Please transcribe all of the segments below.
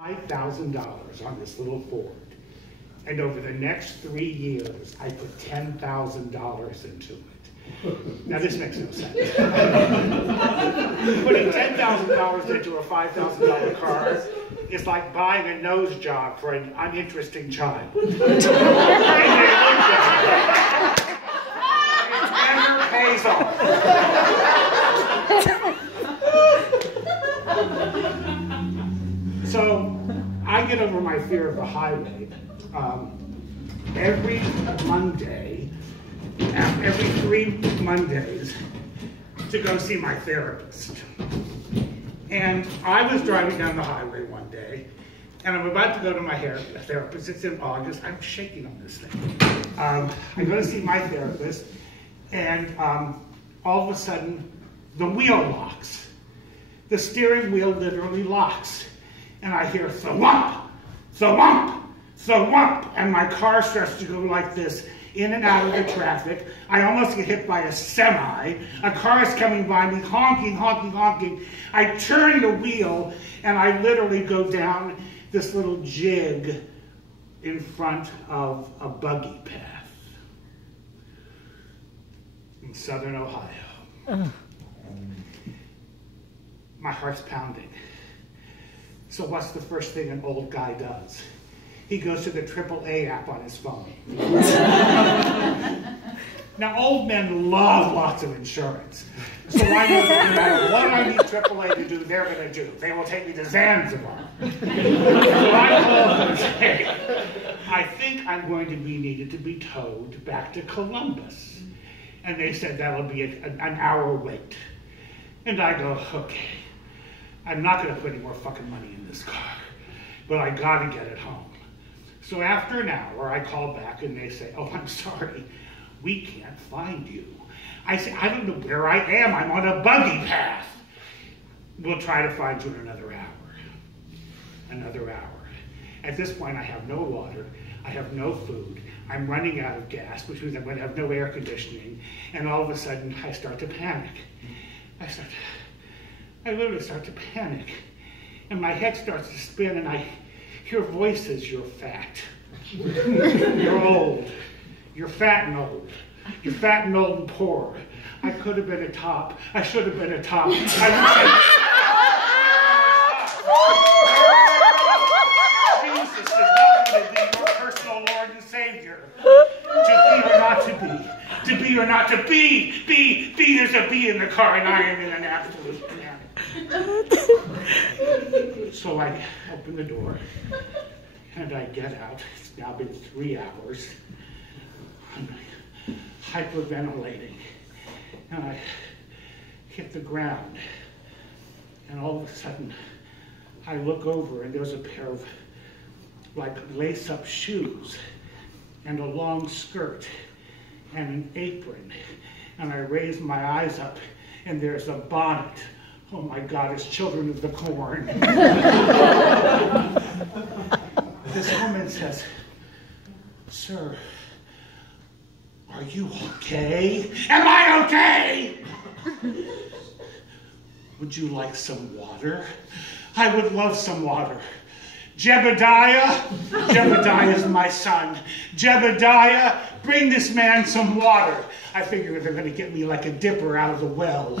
$5,000 on this little Ford. And over the next 3 years, I put $10,000 into it. Now this makes no sense. Putting $10,000 into a $5,000 car is like buying a nose job for an uninteresting child. And they look at it. It never pays off. So I get over my fear of the highway every Monday, every 3 Mondays, to go see my therapist. And I was driving down the highway one day, and I'm about to go to my therapist. It's in August. I'm shaking on this thing. I go to see my therapist, and all of a sudden, the wheel locks. The steering wheel literally locks. And I hear thwomp, thwomp, thwomp, and my car starts to go like this, in and out of the traffic. I almost get hit by a semi. A car is coming by me, honking, honking, honking. I turn the wheel, and I literally go down this little jig in front of a buggy path in southern Ohio. My heart's pounding. So what's the first thing an old guy does? He goes to the AAA app on his phone. Now, old men love lots of insurance. So I know that no matter what I need AAA to do, they're going to do. They will take me to Zanzibar. So I called them and say, I think I'm going to be needed to be towed back to Columbus. And they said that'll be an hour wait. And I go, okay. I'm not going to put any more fucking money in this car, but I got to get it home. So after an hour, I call back and they say, oh, I'm sorry, we can't find you. I say, I don't know where I am. I'm on a buggy path. We'll try to find you in another hour. Another hour. At this point, I have no water. I have no food. I'm running out of gas, which means I'm going to have no air conditioning. And all of a sudden, I start to panic. I literally start to panic. And my head starts to spin, and I hear voices. You're fat. You're old. You're fat and old. You're fat and old and poor. I could have been a top. I should have been a top. Jesus is not going to be your personal Lord and Savior. To be or not to be. To be or not to be. Be. There's a bee in the car, and I am in an absolute panic. So I open the door, and I get out. It's now been 3 hours. I'm hyperventilating, and I hit the ground, and all of a sudden, I look over, and there's a pair of, like, lace-up shoes, and a long skirt, and an apron, and I raise my eyes up, and there's a bonnet. Oh my God, it's Children of the Corn. This woman says, sir, are you okay? Am I okay? Would you like some water? I would love some water. Jebediah? Jebediah is my son. Jebediah, bring this man some water. I figure they're going to get me like a dipper out of the well.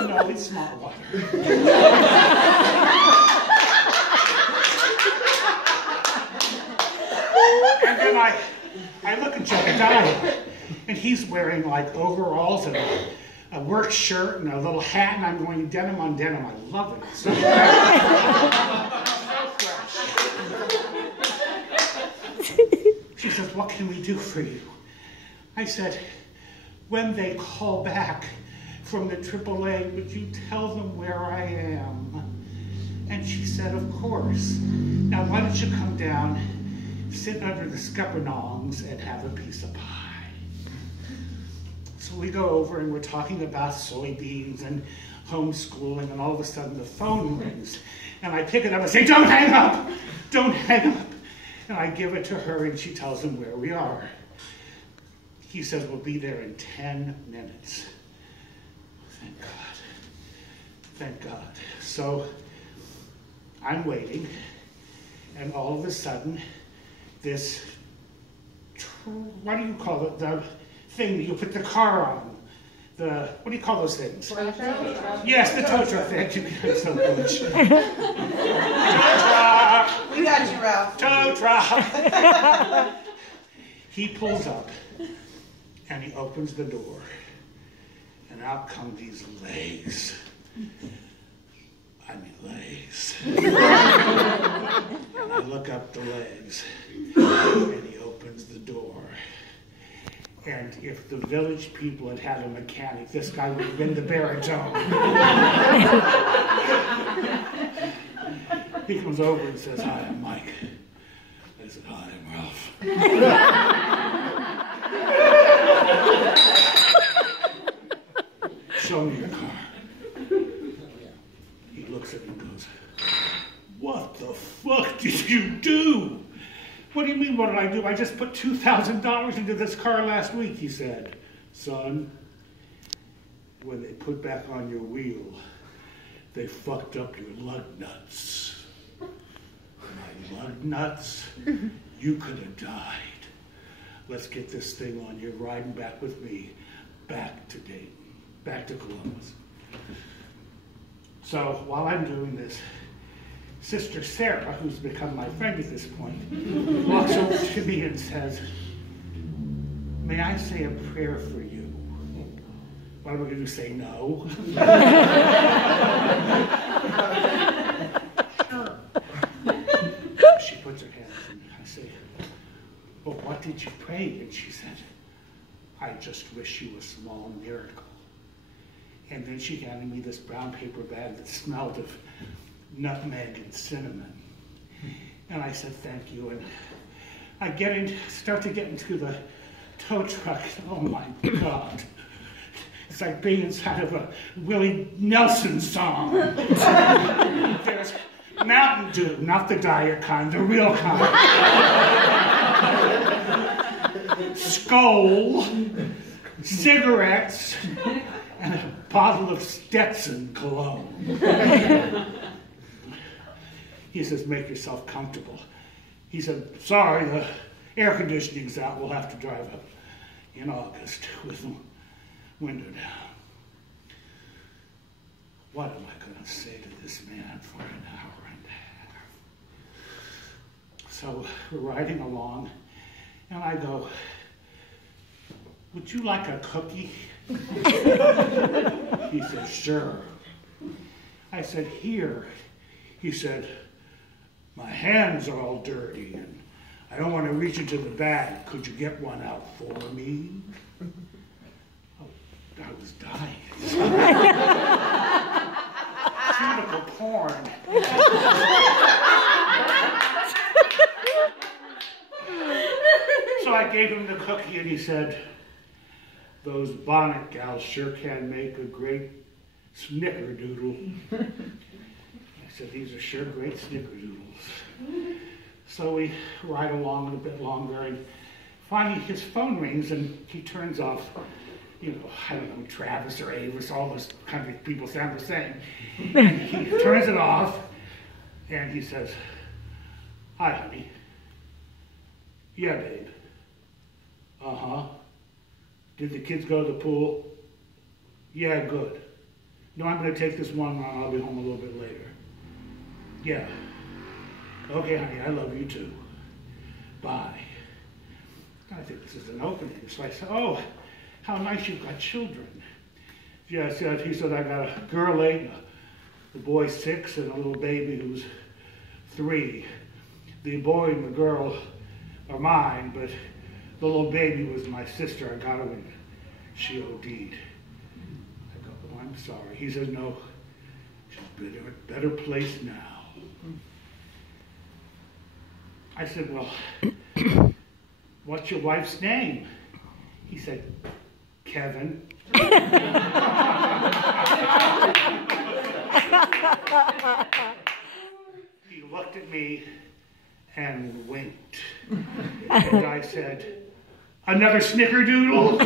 No, it's smart water. And then I look at Jebediah, and he's wearing like overalls and a work shirt and a little hat, and I'm going denim on denim. I love it. It's so fresh. So fresh. She says, what can we do for you? I said, when they call back from the AAA, would you tell them where I am? And she said, of course. Now why don't you come down, sit under the scuppernongs, and have a piece of pie. So we go over and we're talking about soybeans and homeschooling, and all of a sudden the phone rings. And I pick it up and say, don't hang up! Don't hang up! And I give it to her, and she tells him where we are. He says, we'll be there in 10 minutes. Thank God. Thank God. So I'm waiting, and all of a sudden, this, what do you call it? The thing that you put the car on. What do you call those things? Tow truck? Yes, the tow truck. Thank you. That's so good. We got you, Ralph. Tow truck. He pulls up, and he opens the door, and out come these legs. I mean legs. And I look up the legs, and he opens the door. And if the village people had had a mechanic, this guy would have been the baritone. He comes over and says, "Hi, I'm Mike." I said, "Hi, I'm Ralph." "Show me your car." He looks at me and goes, "What the fuck did you do?" "What do you mean, what did I do? I just put $2,000 into this car last week," he said. "Son, when they put back on your wheel, they fucked up your lug nuts." "My lug nuts? You could have died. Let's get this thing on. You're riding back with me, back to Dayton, back to Columbus." So while I'm doing this, Sister Sarah, who's become my friend at this point, walks over to me and says, "May I say a prayer for you?" What am I going to say? No? Sure. She puts her hands in. I say, "Well, what did you pray?" And she said, "I just wish you a small miracle." And then she handed me this brown paper bag that smelled of nutmeg and cinnamon. And I said, "Thank you." And I start to get into the tow truck. Oh my God. It's like being inside of a Willie Nelson song. There's Mountain Dew, not the diet kind, the real kind. Skoal, cigarettes, and a bottle of Stetson cologne. He says, "Make yourself comfortable." He said, "Sorry, the air conditioning's out. We'll have to drive up in August with the window down." What am I going to say to this man for an hour and a half? So we're riding along, and I go, "Would you like a cookie?" He said, "Sure." I said, "Here." He said, "My hands are all dirty, and I don't want to reach into the bag. Could you get one out for me?" Oh, I was dying. Typical porn. So I gave him the cookie, and he said, "Those bonnet gals sure can make a great Snickerdoodle." I said, "These are sure great Snickerdoodles." So we ride along a bit longer, and finally his phone rings, and he turns off, I don't know, Travis or Avis, all those country people sound the same. And he turns it off, and he says, "Hi, honey." "Yeah, babe." "Uh-huh. Did the kids go to the pool?" "Yeah, good. No, I'm going to take this one run. I'll be home a little bit later." "Yeah. Okay, honey, I love you too. Bye." I think this is an opening. So I said, "Oh, how nice you've got children." "Yes," he said, "I got a girl 8, the boy's 6, and a little baby who's 3. The boy and the girl are mine, but the little baby was my sister. I got her when she OD'd." I go, "Oh, I'm sorry." He says, "No, she's in a better place now." I said, "Well, what's your wife's name?" He said, "Kevin." He looked at me and winked. And I said, "Another Snickerdoodle?"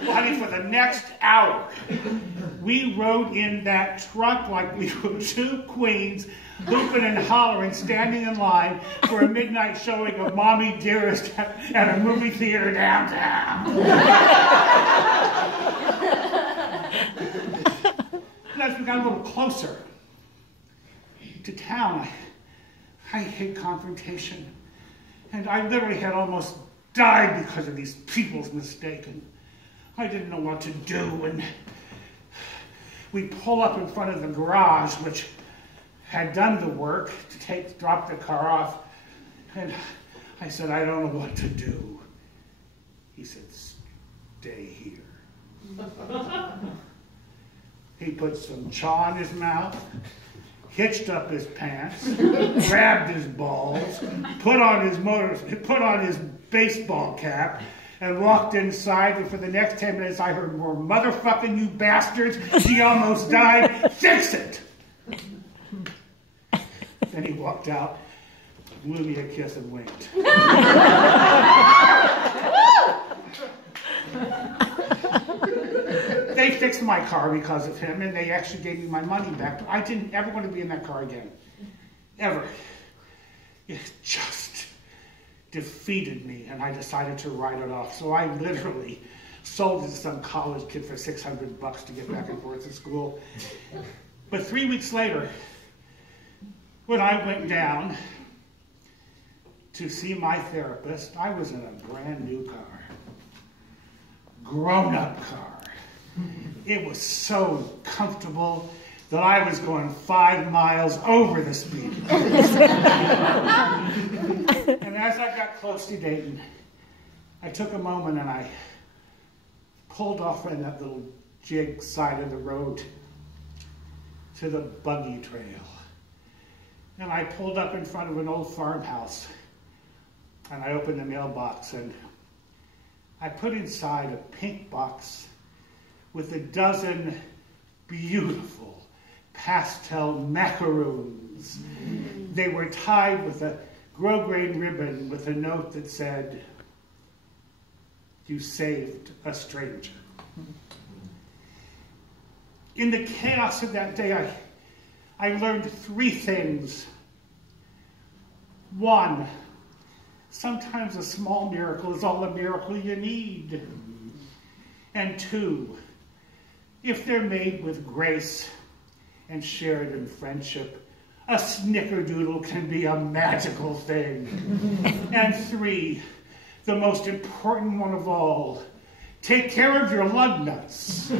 Well, I mean, for the next hour, we rode in that truck like we were two queens, hooping and hollering, standing in line for a midnight showing of Mommy Dearest at a movie theater downtown. And as we got a little closer to town, I hate confrontation. And I literally had almost died because of these people's mistake. And I didn't know what to do. And we pull up in front of the garage, which had done the work to drop the car off. And I said, I don't know what to do. He said, stay here. He put some chaw in his mouth, hitched up his pants, grabbed his balls, put on his baseball cap, and walked inside. And for the next 10 minutes, I heard more motherfucking you bastards. She almost died. Fix it. Then he walked out, blew me a kiss, and winked. They fixed my car because of him, and they actually gave me my money back. But I didn't ever want to be in that car again. Ever. It just defeated me, and I decided to write it off. So I literally sold it to some college kid for $600 to get back and forth to school. But 3 weeks later, when I went down to see my therapist, I was in a brand new car. Grown-up car. It was so comfortable that I was going 5 miles over the speed limit. And as I got close to Dayton, I took a moment and I pulled off on that little jig side of the road to the buggy trail. And I pulled up in front of an old farmhouse, and I opened the mailbox, and I put inside a pink box with a dozen beautiful pastel macaroons. They were tied with a grosgrain ribbon with a note that said, "You saved a stranger." In the chaos of that day, I learned 3 things. 1, sometimes a small miracle is all the miracle you need. And 2, if they're made with grace and shared in friendship, a snickerdoodle can be a magical thing. And 3, the most important one of all, take care of your lug nuts.